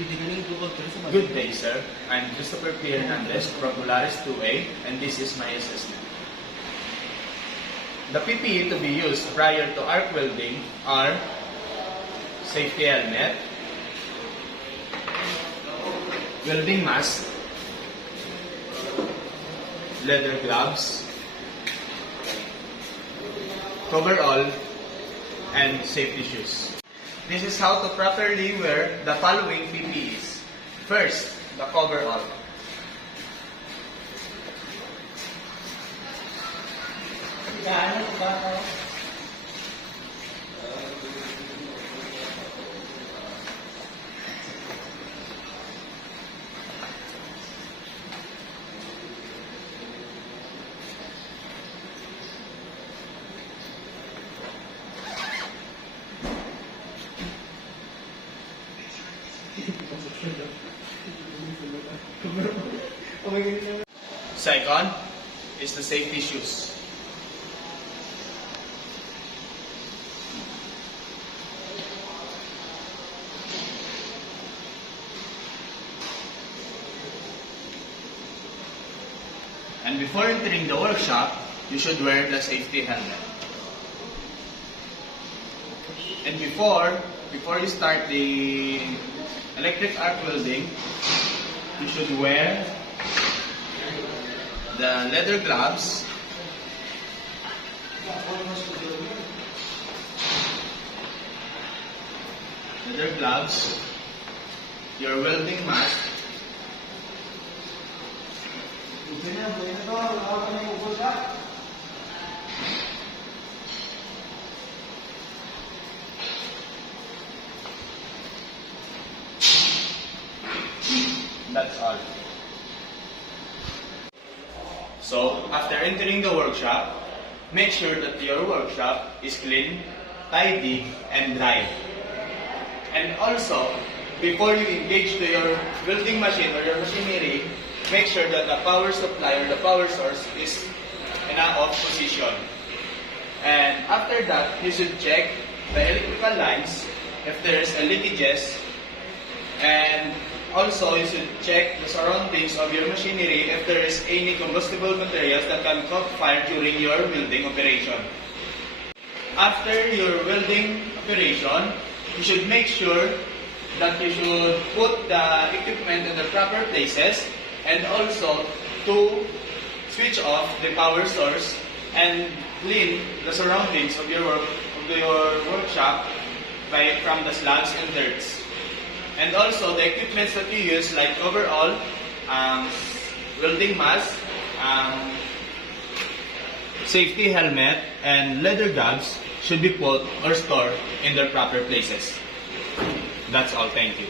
Good day, sir. I'm Christopher P. Hernandez from Polaris 2A, and this is my assessment. The PPE to be used prior to arc welding are safety helmet, welding mask, leather gloves, coverall, and safety shoes. This is how to properly wear the following PPEs. First, the coverall. Second is the safety shoes. And before entering the workshop, you should wear the safety helmet. And before you start the electric arc welding, you should wear the leather gloves, your welding mask, that's all. So, after entering the workshop, make sure that your workshop is clean, tidy, and dry. And also, before you engage to your welding machine or your machinery, make sure that the power supply or the power source is in an off position. And after that, you should check the electrical lines if there is a leakages, and also you should check the surroundings of your machinery if there is any combustible materials that can cause fire during your welding operation. After your welding operation, you should make sure that you should put the equipment in the proper places, and also to switch off the power source and clean the surroundings of your workshop from the slugs and dirts. And also the equipments that you use, like overall, welding mask, safety helmet, and leather gloves should be put or stored in their proper places. That's all. Thank you.